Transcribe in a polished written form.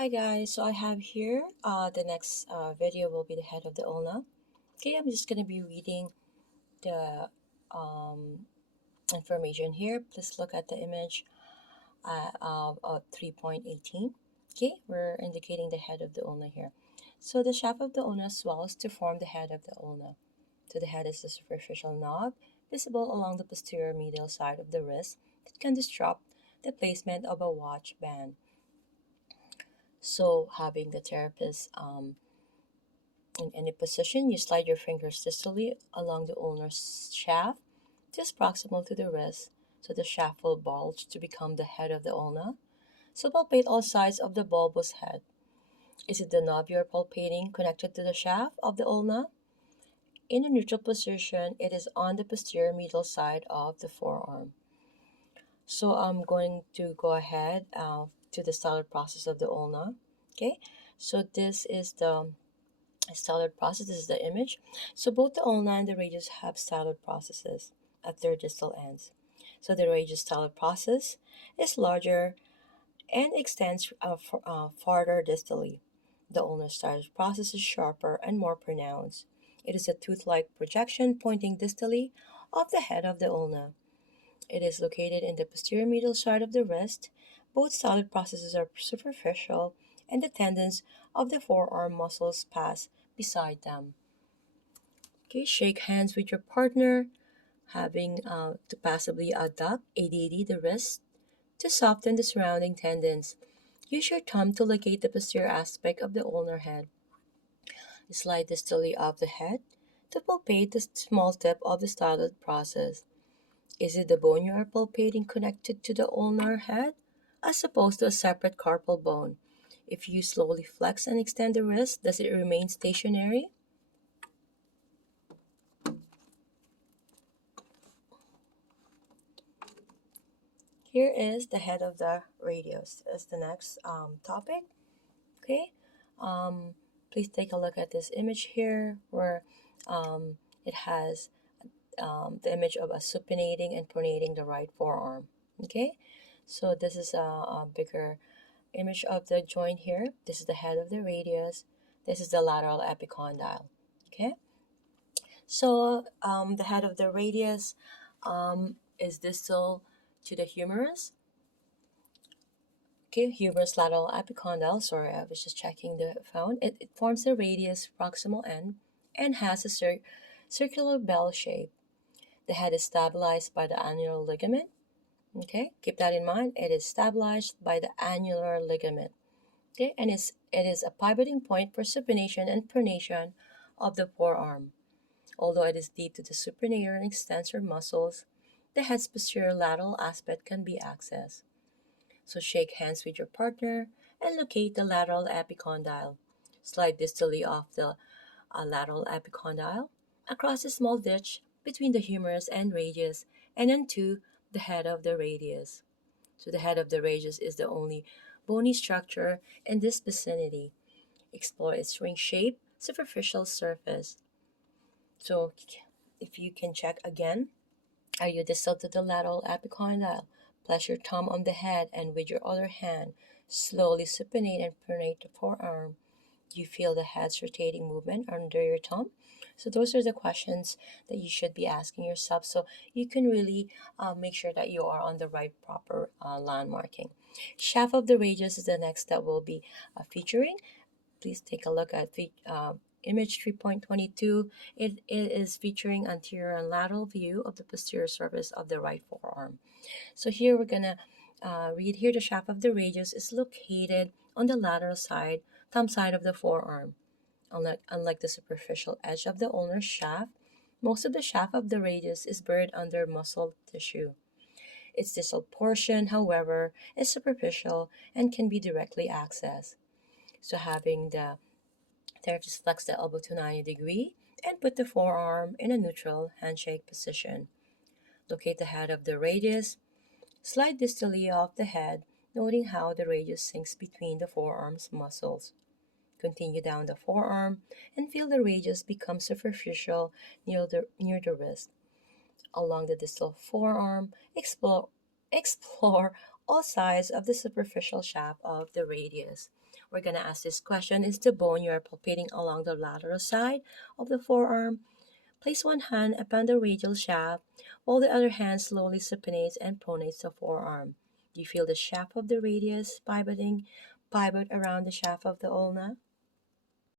Hi guys, so I have here the next video will be the head of the ulna. Okay, I'm just gonna be reading the um, information here. Please look at the image of 3.18. Okay, we're indicating the head of the ulna here. So the shaft of the ulna swells to form the head of the ulna. So the head is the superficial knob visible along the posterior medial side of the wrist that can disrupt the placement of a watch band. So having the therapist in any position, you slide your fingers distally along the ulnar shaft, just proximal to the wrist, so the shaft will bulge to become the head of the ulna. So palpate all sides of the bulbous head. Is it the knob you're palpating connected to the shaft of the ulna? In a neutral position, it is on the posterior medial side of the forearm. So I'm going to go ahead to the standard process of the ulna. Okay, so this is the stellar process. This is the image. So both the ulna and the radius have stellar processes at their distal ends. So the radius stellar process is larger and extends farther distally. The ulnar stellar process is sharper and more pronounced. It is a tooth-like projection pointing distally of the head of the ulna. It is located in the posterior medial side of the wrist. Both stellar processes are superficial, and the tendons of the forearm muscles pass beside them. Okay, shake hands with your partner, having to passively adduct ADD the wrist to soften the surrounding tendons. Use your thumb to locate the posterior aspect of the ulnar head. Slide distally of the head to palpate the small tip of the styloid process. Is it the bone you are palpating connected to the ulnar head, as opposed to a separate carpal bone? If you slowly flex and extend the wrist, does it remain stationary? Here is the head of the radius as the next topic. Okay, um, please take a look at this image here where it has the image of a supinating and pronating the right forearm. Okay, so this is a bigger image of the joint here. This is the head of the radius. This is the lateral epicondyle. Okay, so the head of the radius is distal to the humerus. Okay, humerus lateral epicondyle. Sorry, I was just checking the phone. It forms the radius proximal end and has a circular bell shape. The head is stabilized by the annular ligament. Okay, keep that in mind. It is stabilized by the annular ligament. Okay, and it is a pivoting point for supination and pronation of the forearm. Although it is deep to the supinator and extensor muscles, the head's posterior lateral aspect can be accessed. So shake hands with your partner and locate the lateral epicondyle. Slide distally off the lateral epicondyle across a small ditch between the humerus and radius and onto the head of the radius. So the head of the radius is the only bony structure in this vicinity. Explore its ring shape, superficial surface. So if you can check again, are you distal to the lateral epicondyle? Place your thumb on the head and with your other hand, slowly supinate and pronate the forearm. Do you feel the head's rotating movement under your thumb? So those are the questions that you should be asking yourself so you can really make sure that you are on the right proper landmarking. Shaft of the radius is the next that we'll be featuring. Please take a look at the image 3.22. It is featuring anterior and lateral view of the posterior surface of the right forearm. So here we're gonna read here the shaft of the radius is located on the lateral side, thumb side of the forearm. Unlike the superficial edge of the ulnar shaft, most of the shaft of the radius is buried under muscle tissue. Its distal portion, however, is superficial and can be directly accessed. So having the therapist flex the elbow to 90 degree and put the forearm in a neutral handshake position. Locate the head of the radius. Slide distally off the head, noting how the radius sinks between the forearm's muscles. Continue down the forearm and feel the radius become superficial near the wrist. Along the distal forearm, explore all sides of the superficial shaft of the radius. We're going to ask this question: is the bone you are palpating along the lateral side of the forearm? Place one hand upon the radial shaft, while the other hand slowly supinates and pronates the forearm. Do you feel the shaft of the radius pivot around the shaft of the ulna?